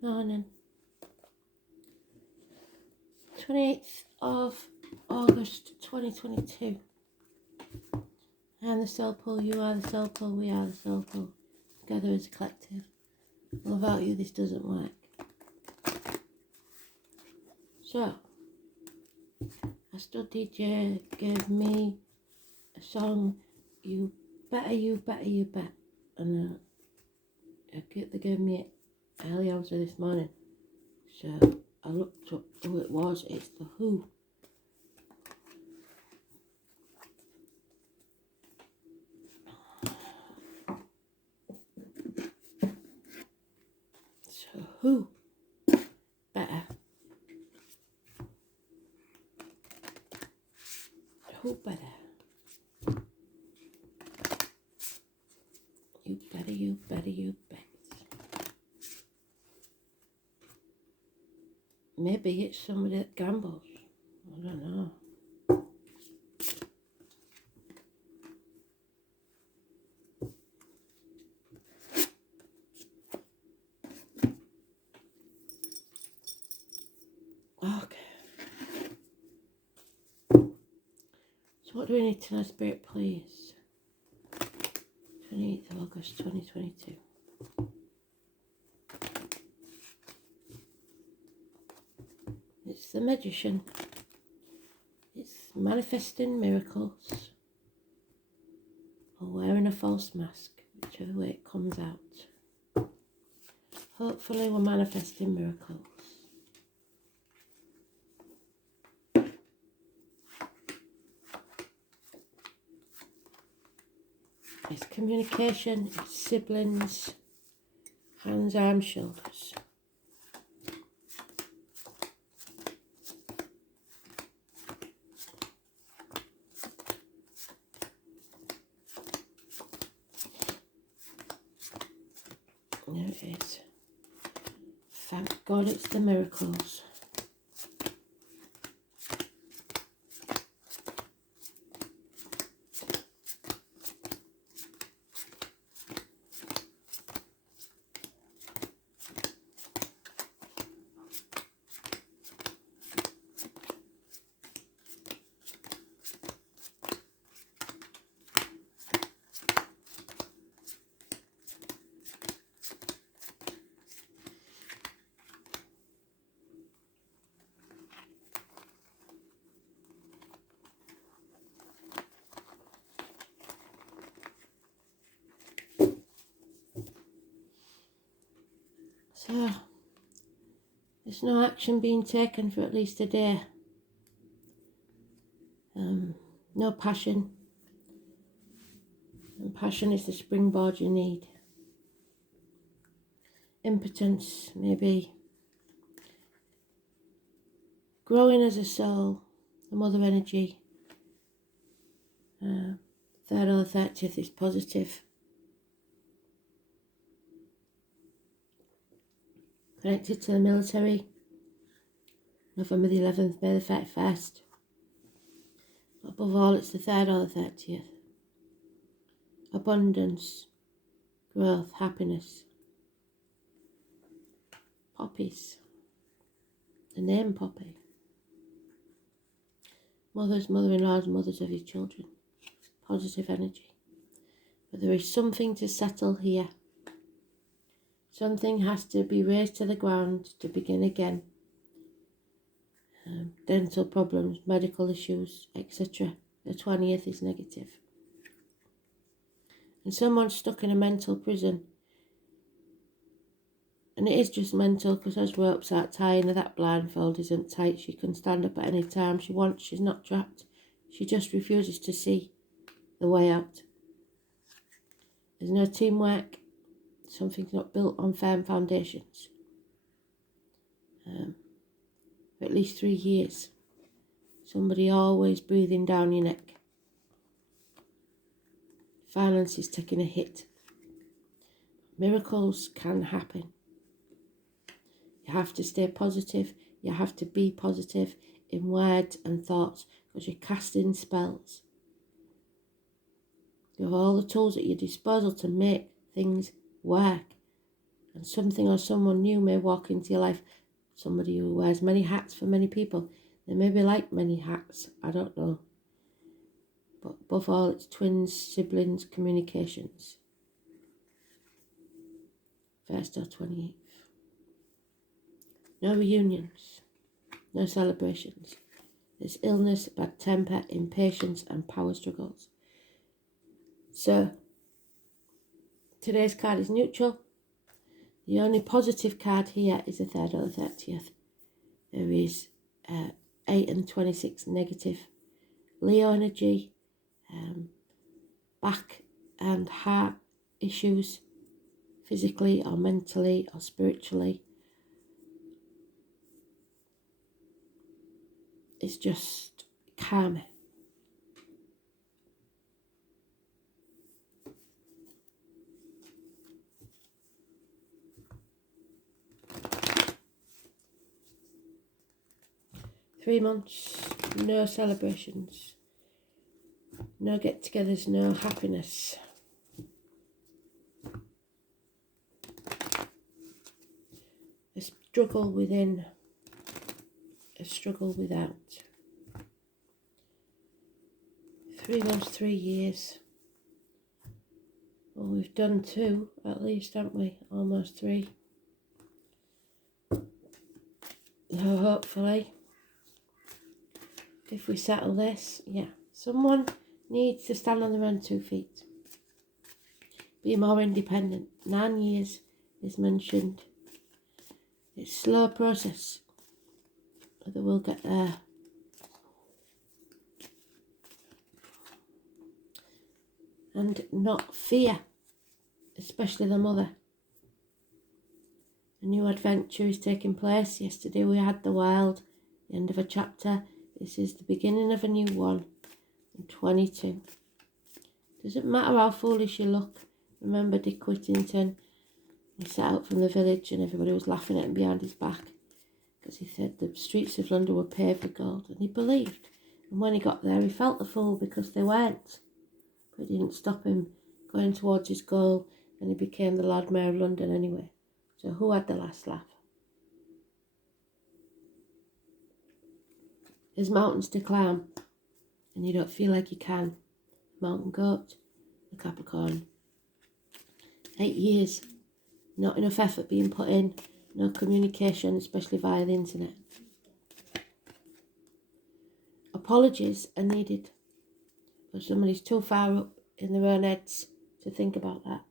Morning. 28th of August 2022. I am the soul pool, you are the soul pool, we are the soul pool. Together as a collective. Without you this doesn't work. So, Astro DJ gave me a song, You Better, You Better, You Bet. And they gave me it early hours of this morning. So I looked up who it was. It's The Who. So who better? Who better? You better, you better, you bet. Maybe it's somebody that gambles. I don't know. Okay. So what do we need to know, Spirit, please? 28th of August 2022. It's the Magician. It's manifesting miracles. Or wearing a false mask, whichever way it comes out. Hopefully we're manifesting miracles. It's communication, it's siblings, hands, arms, shoulders. There it is. Thank God it's the miracles. So, there's no action being taken for at least a day. No passion. And passion is the springboard you need. Impotence, maybe. Growing as a soul, the mother energy. 3rd or the 30th is positive. Connected to the military. November the 11th, May the 31st. But above all, it's the 3rd or the 30th. Abundance, growth, happiness. Poppies. The name Poppy. Mothers, mother-in-laws, mothers of your children. Positive energy. But there is something to settle here. Something has to be raised to the ground to begin again. Dental problems, medical issues, etc. The 20th is negative. And someone's stuck in a mental prison. And it is just mental because those ropes aren't tying her. That blindfold isn't tight. She can stand up at any time she wants. She's not trapped. She just refuses to see the way out. There's no teamwork. Something's not built on firm foundations. For at least 3 years. Somebody always breathing down your neck. Finance is taking a hit. Miracles can happen. You have to stay positive. You have to be positive in words and thoughts because you're casting spells. You have all the tools at your disposal to make things work. And something or someone new may walk into your life. Somebody who wears many hats for many people. They may be like many hats, I don't know. But above all, it's twins, siblings, communications. 1st or 28th. No reunions, no celebrations. There's illness, bad temper, impatience and power struggles. So, today's card is neutral. The only positive card here is the 3rd or the 30th. There is 8 and 26 negative. Leo energy, back and heart issues, physically or mentally or spiritually. It's just karma. Three months, no celebrations, no get-togethers, no happiness. A struggle within, a struggle without. 3 months, 3 years. Well, we've done 2 at least, haven't we? Almost 3. So hopefully, if we settle this, yeah, someone needs to stand on their own 2 feet. Be more independent. 9 years is mentioned. It's a slow process, but they will get there. And not fear, especially the mother. A new adventure is taking place. Yesterday we had the wild, the end of a chapter. This is the beginning of a new one. And 22. Doesn't matter how foolish you look. Remember Dick Whittington? He set out from the village and everybody was laughing at him behind his back because he said the streets of London were paved with gold, and he believed. And when he got there, he felt the fool because they weren't. But it didn't stop him going towards his goal, and he became the Lord Mayor of London anyway. So who had the last laugh? There's mountains to climb, and you don't feel like you can. Mountain goat, the Capricorn. 8 years, not enough effort being put in, no communication, especially via the internet. Apologies are needed, but somebody's too far up in their own heads to think about that.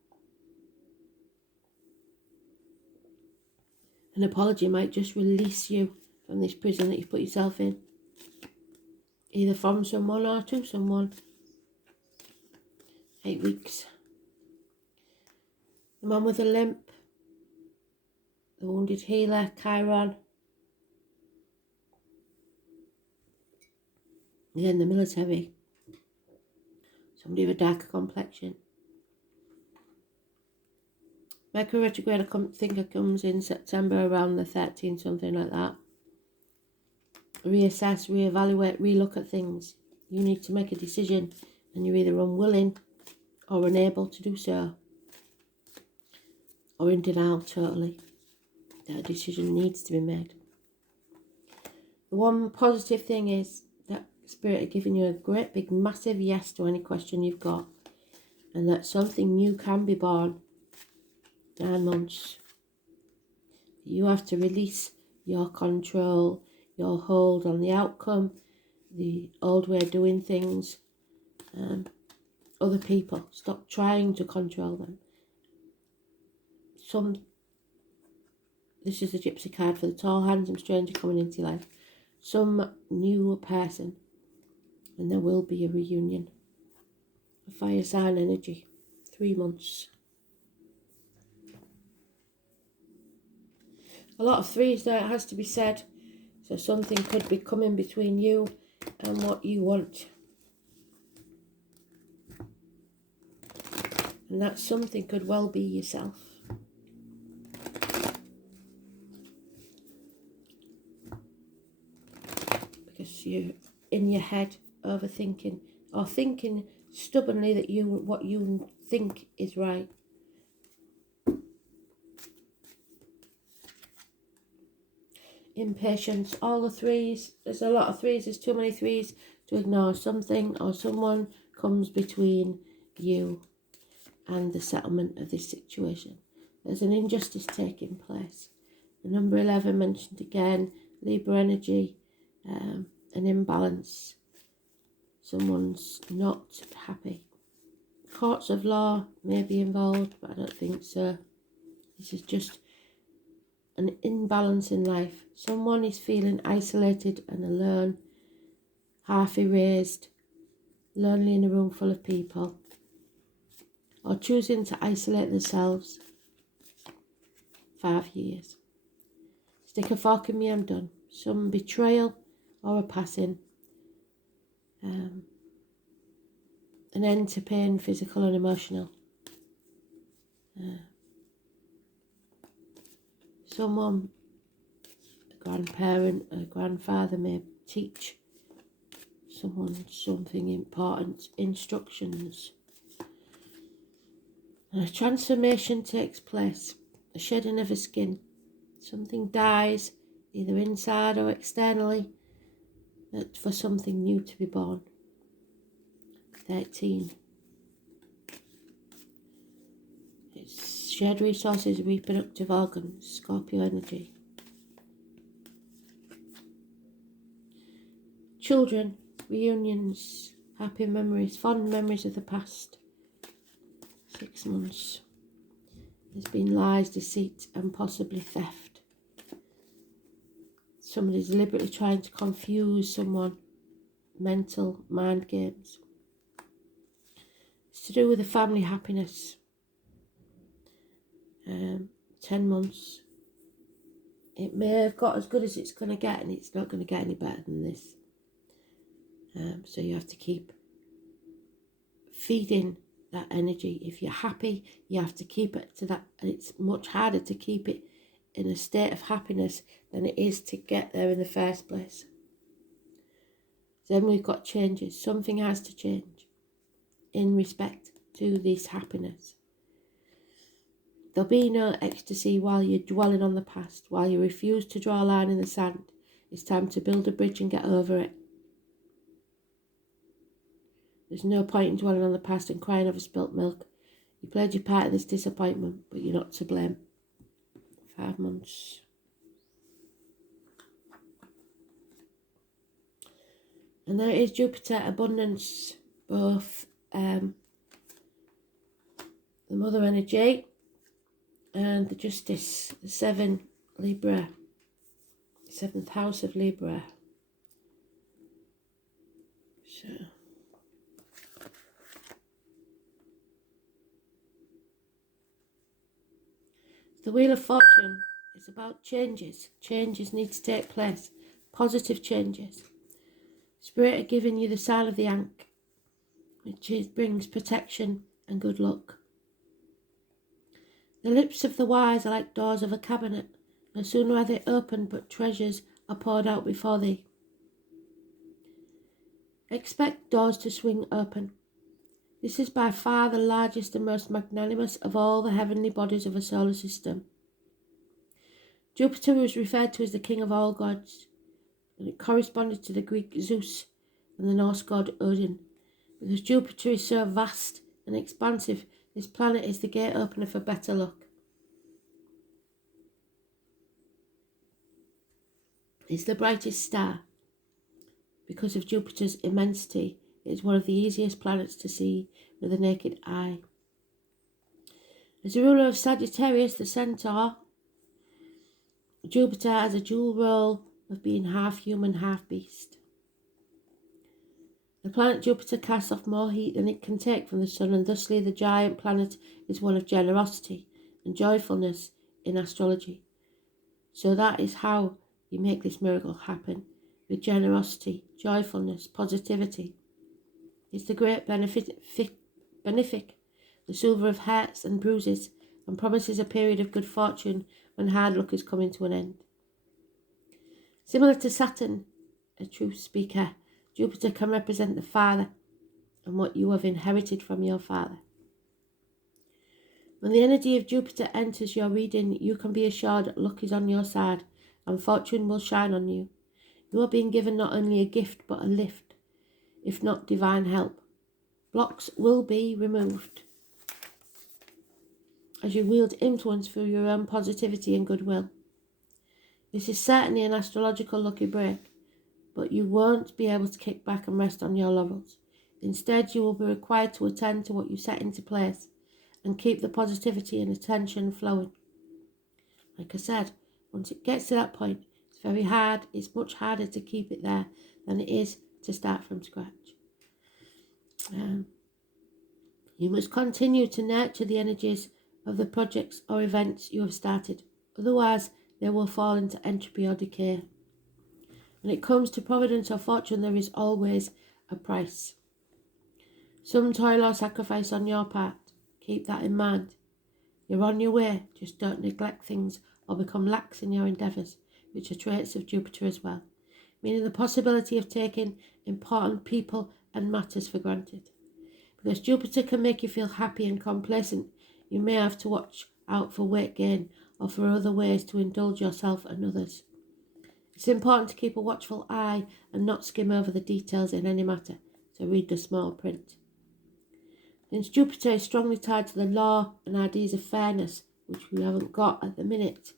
An apology might just release you from this prison that you've put yourself in, either from someone or to someone. 8 weeks. The man with a limp, the wounded healer, Chiron. Then the military, somebody with a darker complexion. Mercury retrograde, I think it comes in September around the 13th, something like that. Reassess, reevaluate, relook at things. You need to make a decision and you're either unwilling or unable to do so. Or in denial totally. That decision needs to be made. The one positive thing is that Spirit are giving you a great big massive yes to any question you've got. And that something new can be born. 9 months. You have to release your control, your hold on the outcome, the old way of doing things, other people. Stop trying to control them. This is the Gypsy card for the tall, handsome stranger coming into your life. Some new person, and there will be a reunion. A fire sign energy. 3 months. A lot of 3s there, it has to be said. So something could be coming between you and what you want. And that something could well be yourself. Because you're in your head overthinking or thinking stubbornly that what you think is right. impatience, all the threes. There's a lot of threes, there's too many threes to ignore. Something or someone comes between you and the settlement of this situation. There's an injustice taking place. The number 11 mentioned again, Libra energy, an imbalance. Someone's not happy. Courts of law may be involved, but I don't think so. This is just an imbalance in life. Someone is feeling isolated and alone, half erased, lonely in a room full of people, or choosing to isolate themselves. 5 years. Stick a fork in me, I'm done. Some betrayal or a passing. An end to pain, physical and emotional. Someone, a grandparent, a grandfather may teach someone something important, instructions. And a transformation takes place, a shedding of a skin. Something dies, either inside or externally, for something new to be born. 13. It's shared resources, reproductive organs, Scorpio energy. Children, reunions, happy memories, fond memories of the past. 6 months. There's been lies, deceit and possibly theft. Somebody's deliberately trying to confuse someone. Mental mind games. It's to do with the family happiness. 10 months. It may have got as good as it's going to get, and it's not going to get any better than this. So you have to keep feeding that energy. If you're happy, you have to keep it to that. And it's much harder to keep it in a state of happiness than it is to get there in the first place. Then we've got changes. Something has to change in respect to this happiness. There'll be no ecstasy while you're dwelling on the past, while you refuse to draw a line in the sand. It's time to build a bridge and get over it. There's no point in dwelling on the past and crying over spilt milk. You played your part in this disappointment, but you're not to blame. 5 months. And there is Jupiter, abundance, both the mother energy and the justice, the 7 Libra, 7th house of Libra. So the Wheel of Fortune is about changes. Changes need to take place. Positive changes. Spirit are giving you the sign of the Ankh, which brings protection and good luck. The lips of the wise are like doors of a cabinet. No sooner are they opened, but treasures are poured out before thee. Expect doors to swing open. This is by far the largest and most magnanimous of all the heavenly bodies of a solar system. Jupiter was referred to as the king of all gods, and it corresponded to the Greek Zeus and the Norse god Odin. Because Jupiter is so vast and expansive, this planet is the gate opener for better luck. It's the brightest star. Because of Jupiter's immensity, it is one of the easiest planets to see with the naked eye. As the ruler of Sagittarius, the Centaur, Jupiter has a dual role of being half human, half beast. The planet Jupiter casts off more heat than it can take from the sun, and thusly the giant planet is one of generosity and joyfulness in astrology. So that is how you make this miracle happen, with generosity, joyfulness, positivity. It's the great benefic, the silver of hearts and bruises, and promises a period of good fortune when hard luck is coming to an end. Similar to Saturn, a truth speaker, Jupiter can represent the father and what you have inherited from your father. When the energy of Jupiter enters your reading, you can be assured luck is on your side and fortune will shine on you. You are being given not only a gift but a lift, if not divine help. Blocks will be removed as you wield influence through your own positivity and goodwill. This is certainly an astrological lucky break, but you won't be able to kick back and rest on your laurels. Instead, you will be required to attend to what you set into place and keep the positivity and attention flowing. Like I said, once it gets to that point, it's very hard. It's much harder to keep it there than it is to start from scratch. You must continue to nurture the energies of the projects or events you have started. Otherwise, they will fall into entropy or decay. When it comes to providence or fortune, there is always a price. Some toil or sacrifice on your part. Keep that in mind. You're on your way, just don't neglect things or become lax in your endeavours, which are traits of Jupiter as well, meaning the possibility of taking important people and matters for granted. Because Jupiter can make you feel happy and complacent, you may have to watch out for weight gain or for other ways to indulge yourself and others. It's important to keep a watchful eye and not skim over the details in any matter, so read the small print. Since Jupiter is strongly tied to the law and ideas of fairness, which we haven't got at the minute,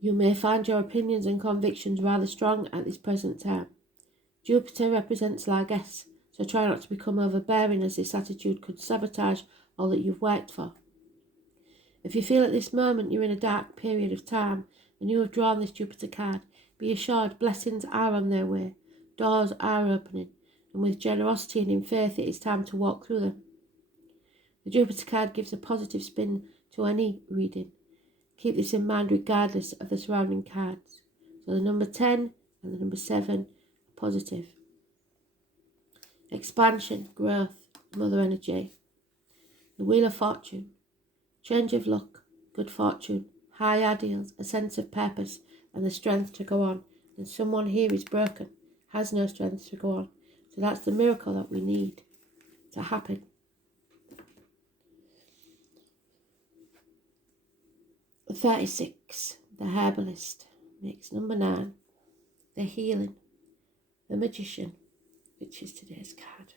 you may find your opinions and convictions rather strong at this present time. Jupiter represents largesse, so try not to become overbearing, as this attitude could sabotage all that you've worked for. If you feel at this moment you're in a dark period of time and you have drawn this Jupiter card, be assured blessings are on their way, doors are opening, and with generosity and in faith it is time to walk through them. The Jupiter card gives a positive spin to any reading. Keep this in mind regardless of the surrounding cards. So the number 10 and the number 7 are positive. Expansion, growth, mother energy. The Wheel of Fortune. Change of luck, good fortune, high ideals, a sense of purpose, and the strength to go on. And someone here is broken, has no strength to go on. So that's the miracle that we need to happen. The 36, the Herbalist, makes number 9, the Healing, the Magician, which is today's card.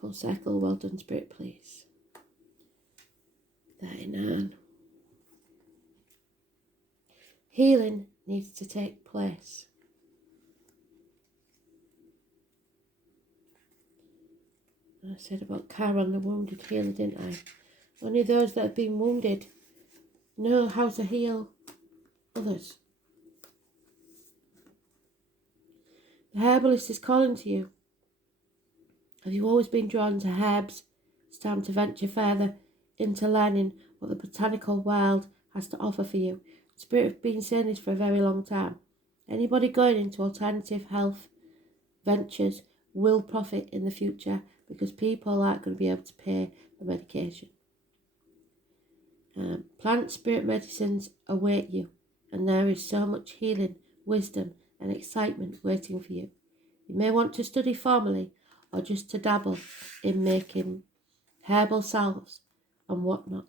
Full circle, well done, Spirit, please. 39. Healing needs to take place. I said about Chiron, the wounded healer, didn't I? Only those that have been wounded know how to heal others. The Herbalist is calling to you. Have you always been drawn to herbs? It's time to venture further into learning what the botanical world has to offer for you. Spirit have been saying this for a very long time. Anybody going into alternative health ventures will profit in the future because people aren't going to be able to pay the medication. Plant spirit medicines await you, and there is so much healing, wisdom and excitement waiting for you. You may want to study formally or just to dabble in making herbal salves and whatnot.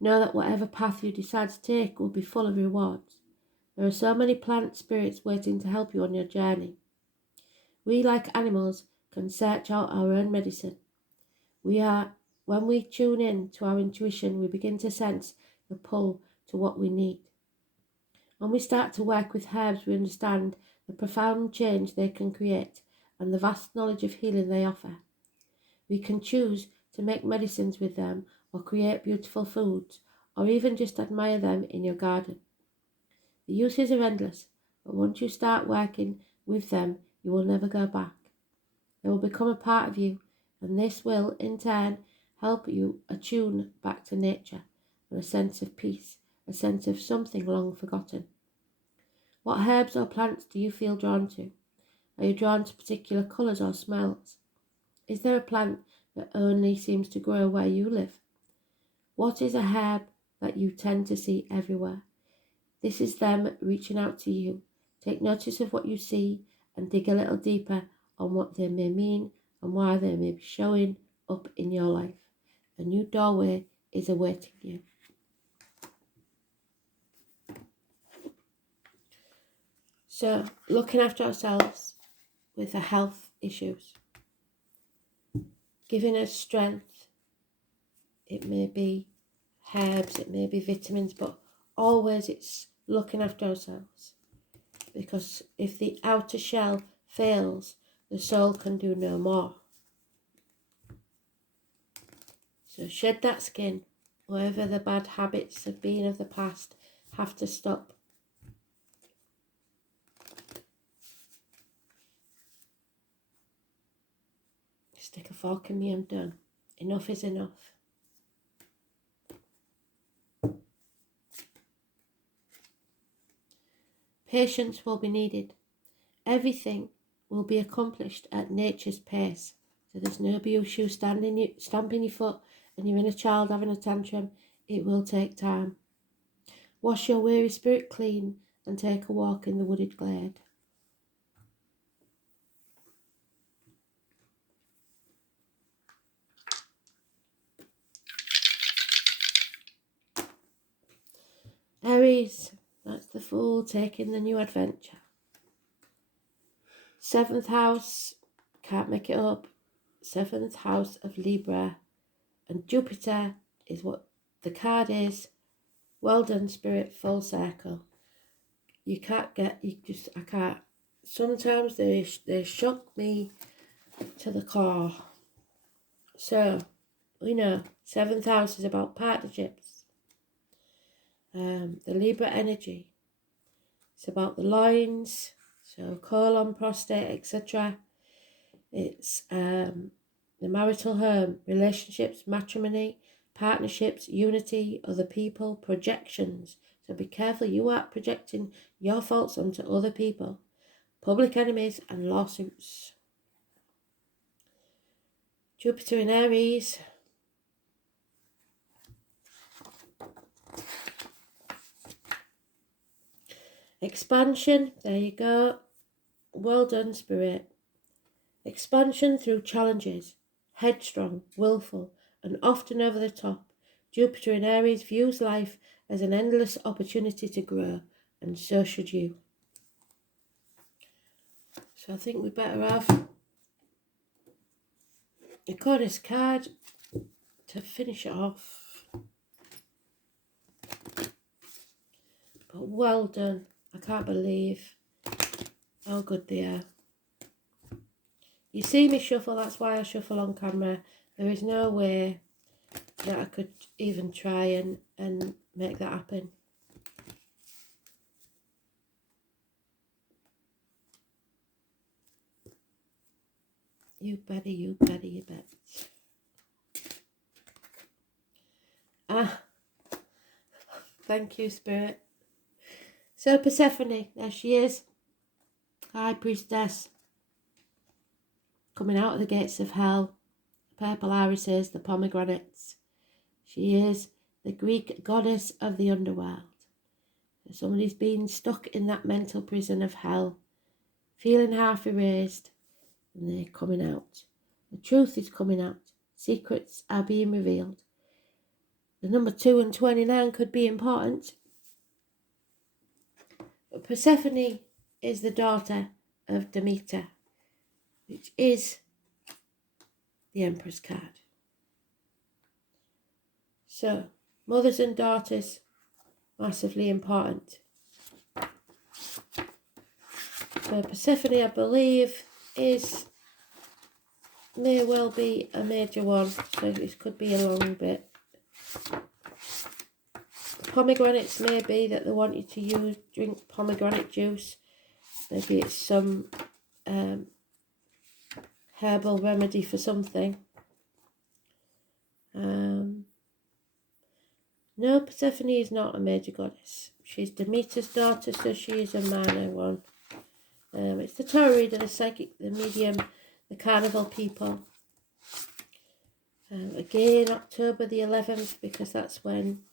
Know that whatever path you decide to take will be full of rewards. There are so many plant spirits waiting to help you on your journey. We, like animals, can search out our own medicine. When we tune in to our intuition, we begin to sense the pull to what we need. When we start to work with herbs, we understand the profound change they can create and the vast knowledge of healing they offer. We can choose to make medicines with them or create beautiful foods or even just admire them in your garden. The uses are endless, but once you start working with them, you will never go back. They will become a part of you, and this will, in turn, help you attune back to nature and a sense of peace, a sense of something long forgotten. What herbs or plants do you feel drawn to? Are you drawn to particular colours or smells? Is there a plant that only seems to grow where you live? What is a herb that you tend to see everywhere? This is them reaching out to you. Take notice of what you see and dig a little deeper on what they may mean and why they may be showing up in your life. A new doorway is awaiting you. So, looking after ourselves with the health issues, giving us strength. It may be herbs, it may be vitamins, but always it's looking after ourselves. Because if the outer shell fails, the soul can do no more. So shed that skin. Whatever the bad habits have been of the past have to stop. Stick a fork in me, I'm done. Enough is enough. Patience will be needed. Everything will be accomplished at nature's pace. So there's no abuse you stamping your foot and your inner child having a tantrum. It will take time. Wash your weary spirit clean and take a walk in the wooded glade. Aries, that's the Fool taking the new adventure. 7th house, can't make it up. 7th house of Libra, and Jupiter is what the card is. Well done, Spirit, full circle. I can't. Sometimes they shock me to the core. So, we know 7th house is about partnerships. The Libra energy, it's about the loins, so colon, prostate, etc. It's the marital home, relationships, matrimony, partnerships, unity, other people, projections. So be careful you aren't projecting your faults onto other people. Public enemies and lawsuits. Jupiter in Aries. Expansion, there you go. Well done, Spirit. Expansion through challenges. Headstrong, willful, and often over the top. Jupiter in Aries views life as an endless opportunity to grow, and so should you. So I think we better have a goddess card to finish it off. But well done. I can't believe how good they are. You see me shuffle, that's why I shuffle on camera. There is no way that I could even try and make that happen. You better, you better, you bet. Thank you, Spirit. So Persephone, there she is. High Priestess. Coming out of the gates of hell. The purple irises, the pomegranates. She is the Greek goddess of the underworld. Somebody's been stuck in that mental prison of hell, feeling half erased, and they're coming out. The truth is coming out. Secrets are being revealed. The number 2 and 29 could be important. But Persephone is the daughter of Demeter, which is the Empress card. So, mothers and daughters, massively important. So Persephone, I believe, may well be a major one, so this could be a long bit. Pomegranates may be that they want you to drink pomegranate juice. Maybe it's some herbal remedy for something. No, Persephone is not a major goddess. She's Demeter's daughter, so she is a minor one. It's the tarot reader, the psychic, the medium, the carnival people. Again, October the 11th, because that's when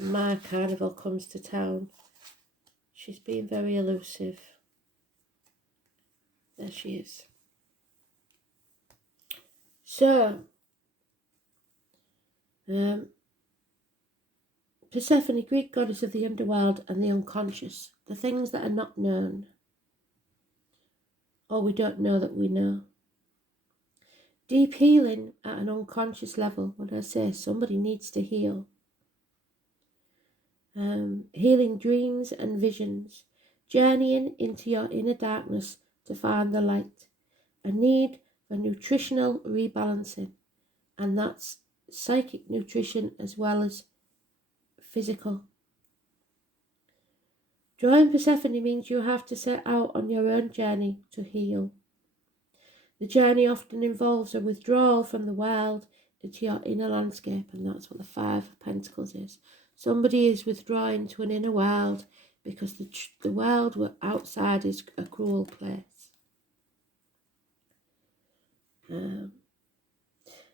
my carnival comes to town. She's been very elusive. There she is. So, Persephone, Greek goddess of the underworld and the unconscious, the things that are not known, or we don't know that we know. Deep healing at an unconscious level. What I say, somebody needs to heal. Healing dreams and visions, journeying into your inner darkness to find the light. A need for nutritional rebalancing, and that's psychic nutrition as well as physical. Drawing Persephone means you have to set out on your own journey to heal. The journey often involves a withdrawal from the world into your inner landscape, and that's what the Five of Pentacles is. Somebody is withdrawing to an inner world because the world outside is a cruel place.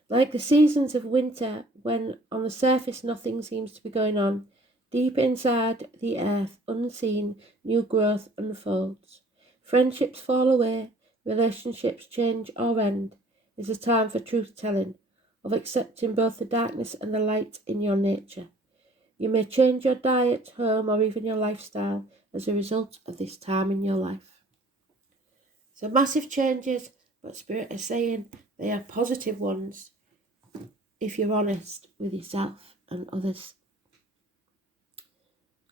Like the seasons of winter, when on the surface nothing seems to be going on, deep inside the earth, unseen, new growth unfolds. Friendships fall away, relationships change or end. Is a time for truth-telling, of accepting both the darkness and the light in your nature. You may change your diet, home, or even your lifestyle as a result of this time in your life. So massive changes, but Spirit is saying they are positive ones if you're honest with yourself and others.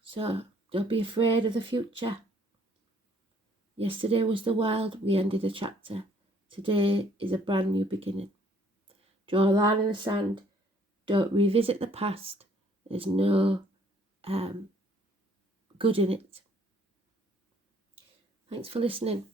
So don't be afraid of the future. Yesterday was the world, we ended a chapter. Today is a brand new beginning. Draw a line in the sand. Don't revisit the past. There's no good in it. Thanks for listening.